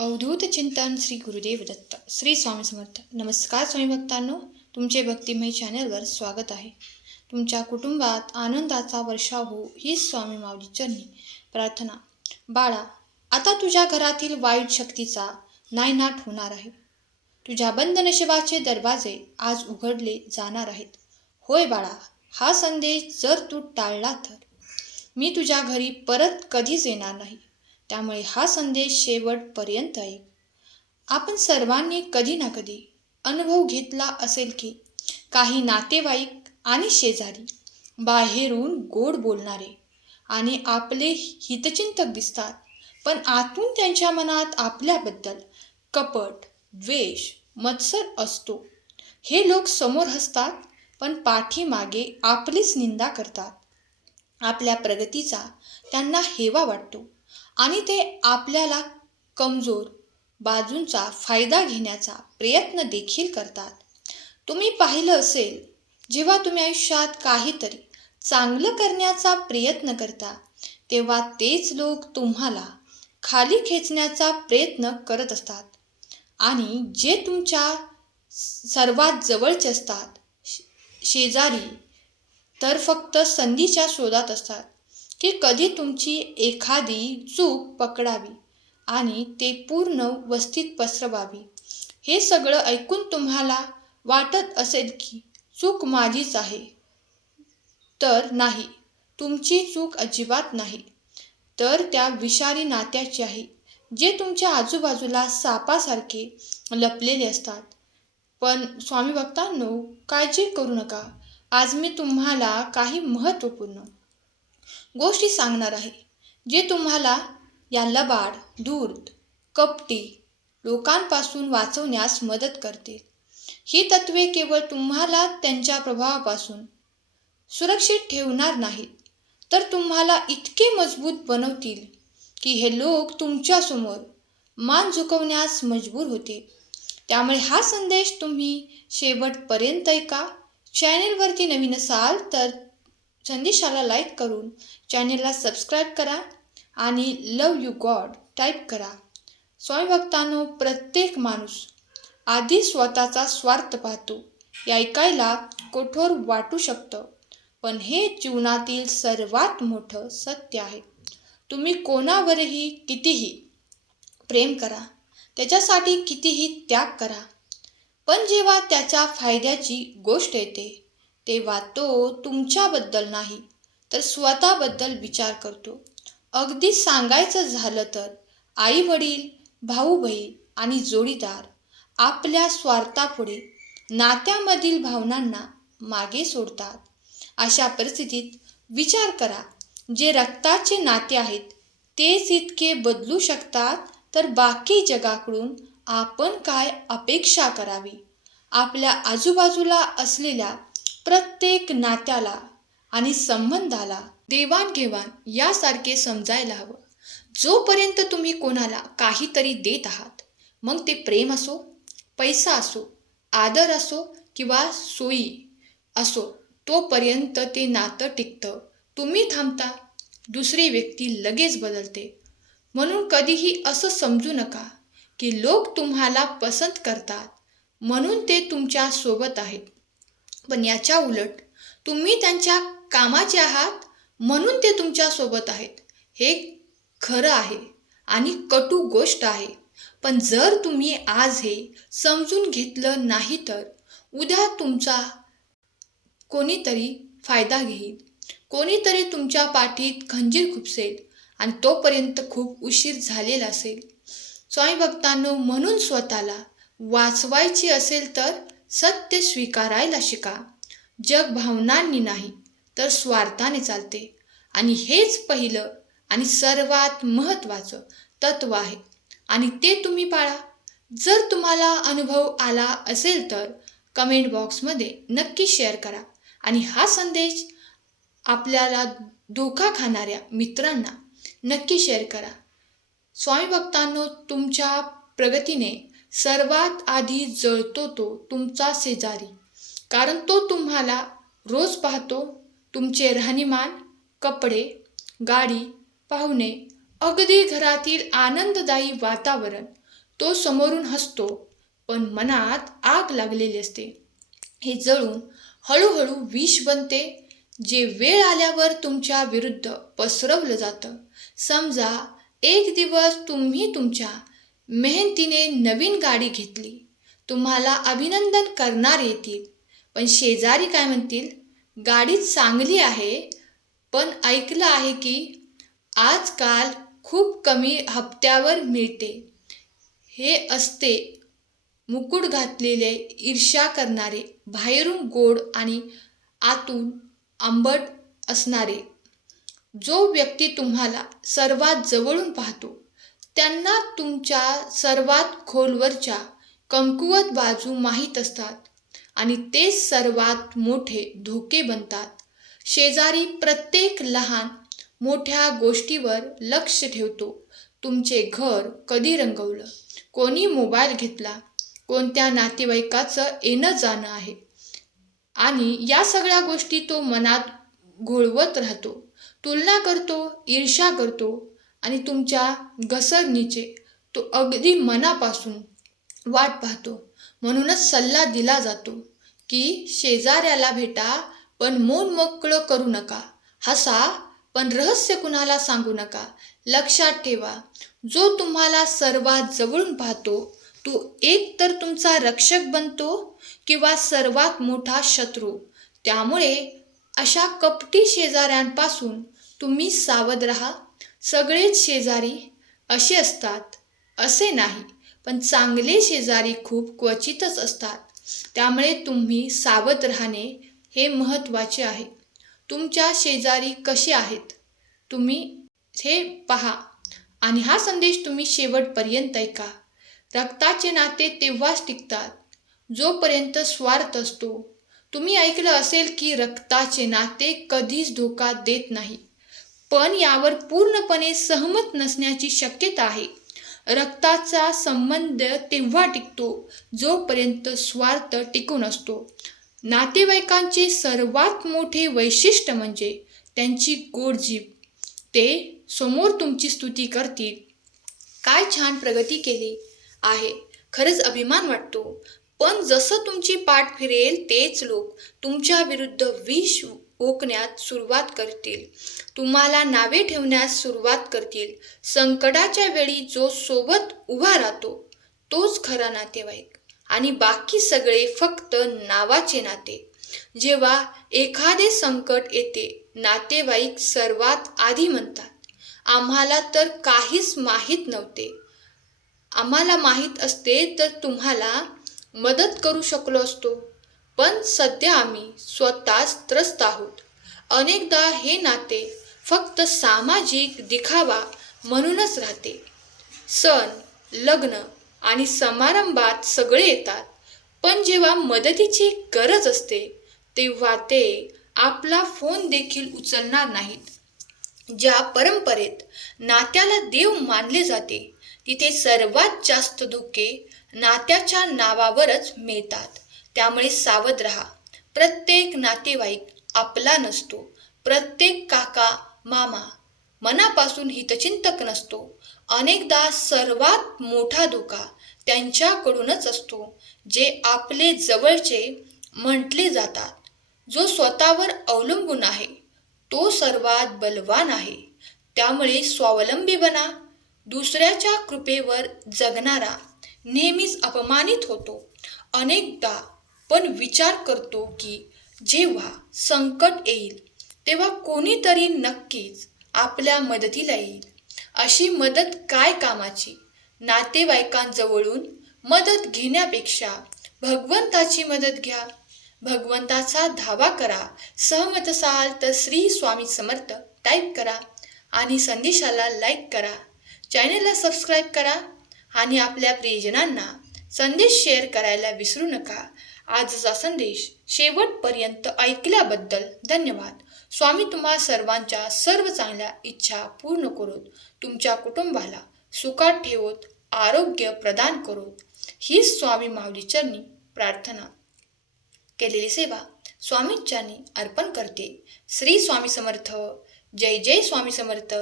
अवधूत चिंतन श्री गुरुदेव दत्त श्री स्वामी समर्थ. नमस्कार स्वामी भक्तांनो, तुमचे भक्तिमय चॅनलवर स्वागत आहे. तुमच्या कुटुंबात आनंदाचा वर्षाव हो हीच स्वामी माऊली चरणी प्रार्थना. बाळा, आता तुझ्या घरातील वाईट शक्तीचा नायनाट होणार आहे. तुझ्या बंद नशिबाचे दरवाजे आज उघडले जाणार आहेत. होय बाळा, हा संदेश जर तू टाळला तर मी तुझ्या घरी परत कधीच येणार नाही. त्यामुळे हा संदेश शेवटपर्यंत ऐक. आपण सर्वांनी कधी ना कधी अनुभव घेतला असेल की काही नातेवाईक आणि शेजारी बाहेरून गोड बोलणारे आणि आपले हितचिंतक दिसतात, पण आतून त्यांच्या मनात आपल्याबद्दल कपट, द्वेष, मत्सर असतो. हे लोक समोर हसतात, पण पाठीमागे आपलीच निंदा करतात. आपल्या प्रगतीचा त्यांना हेवा वाटतो आणि ते आपल्याला कमजोर बाजूंचा फायदा घेण्याचा प्रयत्न देखील करतात. तुम्ही पाहिलं असेल, जेव्हा तुम्ही आयुष्यात काहीतरी चांगलं करण्याचा प्रयत्न करता, तेव्हा तेच लोक तुम्हाला खाली खेचण्याचा प्रयत्न करत असतात. आणि जे तुमच्या सर्वात जवळचे असतात, शेजारी, तर फक्त संधीच्या शोधात असतात की कधी तुमची एखादी चूक पकडावी आणि ते पूर्ण वस्तीत पसरवावी. हे सगळं ऐकून तुम्हाला वाटत असेल की चूक माझीच आहे, तर नाही, तुमची चूक अजिबात नाही, तर त्या विषारी नात्याची आहे, जे तुमच्या आजूबाजूला सापासारखे लपलेले असतात. पण स्वामी भक्तांनो, काळजी करू नका. आज मी तुम्हाला काही महत्त्वपूर्ण गोष्टी सांगणार आहे, जे तुम्हाला या लबाड, धूर्त, कपटी लोकांपासून वाचवण्यास मदत करतील. ही तत्त्वे केवळ तुम्हाला त्यांच्या प्रभावापासून सुरक्षित ठेवणार नाहीत, तर तुम्हाला इतके मजबूत बनवतील की हे लोक तुमच्यासमोर मान झुकवण्यास मजबूर होतील. त्यामुळे हा संदेश तुम्ही शेवटपर्यंत ऐका. चॅनेलवरती नवीन असाल तर संदेशाला लाईक करून चॅनेलला सबस्क्राईब करा आणि लव यू गॉड टाईप करा. स्वामी भक्तांनो, प्रत्येक माणूस आधी स्वतःचा स्वार्थ पाहतो. हे ऐकायला कठोर वाटू शकतं, पण हे जीवनातील सर्वात मोठं सत्य आहे. तुम्ही कोणावरही कितीही प्रेम करा, त्याच्यासाठी कितीही त्याग करा, पण जेव्हा त्याच्या फायद्याची गोष्ट येते, तेव्हा तो तुमच्याबद्दल नाही, तर स्वतःबद्दल विचार करतो. अगदी सांगायचं झालं तर आई वडील, भाऊ बहीण आणि जोडीदार आपल्या स्वार्थापुढे नात्यामधील भावनांना मागे सोडतात. अशा परिस्थितीत विचार करा, जे रक्ताचे नाते आहेत तेच इतके बदलू शकतात, तर बाकी जगाकडून आपण काय अपेक्षा करावी. आपल्या आजूबाजूला असलेल्या प्रत्येक नात्याला आणि संबंधाला देवाणघेवाण यासारखे समजायला हवं. जोपर्यंत तुम्ही कोणाला काहीतरी देत आहात, मग ते प्रेम असो, पैसा असो, आदर असो किंवा सोयी असो, तोपर्यंत ते नातं टिकतं. तुम्ही थांबता, दुसरी व्यक्ती लगेच बदलते. म्हणून कधीही असं समजू नका की लोक तुम्हाला पसंत करतात म्हणून ते तुमच्या सोबत आहेत, पण याच्या उलट तुम्ही त्यांच्या कामाचे आहात म्हणून ते तुमच्या सोबत आहेत. हे खरं आहे आणि कटू गोष्ट आहे, पण जर तुम्ही आज हे समजून घेतलं नाही, तर उद्या तुमचा कोणीतरी फायदा घेईल, कोणीतरी तुमच्या पाठीत खंजीर खुपसेल आणि तोपर्यंत खूप उशीर झालेला असेल. स्वामी भक्तांनो, म्हणून स्वतःला वाचवायची असेल तर सत्य स्वीकारायला शिका. जग भावनांनी नाही, तर स्वार्थाने चालते, आणि हेच पहिलं आणि सर्वात महत्त्वाचं तत्त्व आहे, आणि ते तुम्ही पाळा. जर तुम्हाला अनुभव आला असेल तर कमेंट बॉक्समध्ये नक्की शेअर करा, आणि हा संदेश आपल्याला धोका खाणाऱ्या मित्रांना नक्की शेअर करा. स्वामी भक्तांनो, तुमच्या प्रगतीने सर्वात आधी जळतो तो तुमचा शेजारी, कारण तो तुम्हाला रोज पाहतो. तुमचे राहणीमान, कपडे, गाडी, पाहुणे, अगदी घरातील आनंददायी वातावरण तो समोरून हसतो, पण मनात आग लागलेली असते. हे जळून हळूहळू विष बनते, जे वेळ आल्यावर तुमच्या विरुद्ध पसरवलं जातं. समजा एक दिवस तुम्ही तुमच्या मेहनतीने नवीन गाडी घेतली. तुम्हाला अभिनंदन करणार येतील, पण शेजारी काय म्हणतील? गाडी चांगली आहे, पण ऐकलं आहे की आजकाल खूप कमी हप्त्यावर मिळते. हे असते मुकुट घातलेले, ईर्ष्या करणारे, बाहेरून गोड आणि आतून आंबट असणारे. जो व्यक्ती तुम्हाला सर्वात जवळून पाहतो, त्यांना तुमच्या सर्वात खोलवरच्या कमकुवत बाजू माहीत असतात आणि ते सर्वात मोठे धोके बनतात. शेजारी प्रत्येक लहान मोठ्या गोष्टीवर लक्ष ठेवतो. तुमचे घर कधी रंगवलं, कोणी मोबाईल घेतला, कोणत्या नातेवाईकाचं येणं जाणं आहे, आणि या सगळ्या गोष्टी तो मनात घोळवत राहतो. तुलना करतो, ईर्ष्या करतो आणि तुमच्या घसरणीचे तो अगदी मनापासून वाट पाहतो. म्हणूनच सल्ला दिला जातो की शेजाऱ्याला भेटा, पण मन मोकळं करू नका. हसा, पण रहस्य कुणाला सांगू नका. लक्षात ठेवा, जो तुम्हाला सर्वात जवळून पाहतो, तो एक तर तुमचा रक्षक बनतो किंवा सर्वात मोठा शत्रू. त्यामुळे अशा कपटी शेजाऱ्यांपासून तुम्ही सावध राहा. सगळेच शेजारी असे असतात असे नाही, पण चांगले शेजारी खूप क्वचितच असतात. त्यामुळे तुम्ही सावध राहणे हे महत्त्वाचे आहे. तुमच्या शेजारी कसे आहेत तुम्ही हे पहा, आणि हा संदेश तुम्ही शेवटपर्यंत ऐका. रक्ताचे नाते तेव्हाच टिकतात जोपर्यंत स्वार्थ असतो. तुम्ही ऐकलं असेल की रक्ताचे नाते कधीच धोका देत नाही, पण यावर पूर्णपणे सहमत नसण्याची शक्यता आहे. रक्ताचा संबंध तेव्हा टिकतो जोपर्यंत स्वार्थ टिकून असतो. नातेवाईकांचे सर्वात मोठे वैशिष्ट्य म्हणजे त्यांची गोड जीभ. ते समोर तुमची स्तुती करतील. काय छान प्रगती केली आहे, खरंच अभिमान वाटतो. पण जसं तुमची पाठ फिरेल, तेच लोक तुमच्या विरुद्ध विष ओकण्यास सुरुवात करतील, तुम्हाला नावे ठेवण्यास सुरुवात करतील. संकटाच्या वेळी जो सोबत उभा राहतो तोच खरा नातेवाईक, आणि बाकी सगळे फक्त नावाचे नाते. जेव्हा एखादे संकट येते, नातेवाईक सर्वात आधी म्हणतात, आम्हाला तर काहीच माहीत नव्हते. आम्हाला माहीत असते तर तुम्हाला मदत करू शकलो असतो, पण सध्या आम्ही स्वतःच त्रस्त आहोत. अनेकदा हे नाते फक्त सामाजिक दिखावा म्हणूनच राहते. सण, लग्न आणि समारंभात सगळे येतात, पण जेव्हा मदतीची गरज असते तेव्हा ते आपला फोन देखील उचलणार नाहीत. ज्या परंपरेत नात्याला देव मानले जाते, तिथे सर्वात जास्त धोके नात्याच्या नावावरच मिळतात. त्यामुळे सावध राहा. प्रत्येक नातेवाईक आपला नसतो. प्रत्येक काका मामा मनापासून हितचिंतक नसतो. अनेकदा सर्वात मोठा धोका त्यांच्याकडूनच असतो जे आपले जवळचे म्हटले जातात. जो स्वतःवर अवलंबून आहे तो सर्वात बलवान आहे. त्यामुळे स्वावलंबी बना. दुसऱ्याच्या कृपेवर जगणारा नेहमीच अपमानित होतो. अनेकदा पण विचार करतो की जेव्हा संकट येईल तेव्हा कोणीतरी नक्कीच आपल्या मदतीला येईल. अशी मदत काय कामाची? नातेवाईकांजवळून मदत घेण्यापेक्षा भगवंताची मदत घ्या. भगवंताचा धावा करा. सहमत असाल तर श्री स्वामी समर्थ टाईप करा आणि संदेशाला लाईक करा. चॅनलला सबस्क्राईब करा आणि आपल्या प्रियजनांना संदेश शेअर करायला विसरू नका. आजचा संदेश शेवटपर्यंत ऐकल्याबद्दल धन्यवाद. स्वामी तुम्हा सर्वांच्या सर्व चांगल्या इच्छा पूर्ण करोत, तुमच्या कुटुंबाला सुखात ठेवोत, आरोग्य प्रदान करोत. ही स्वामी माऊली चरणी प्रार्थना. केलेली सेवा स्वामी चरणी अर्पण करते. श्री स्वामी समर्थ. जय जय स्वामी समर्थ.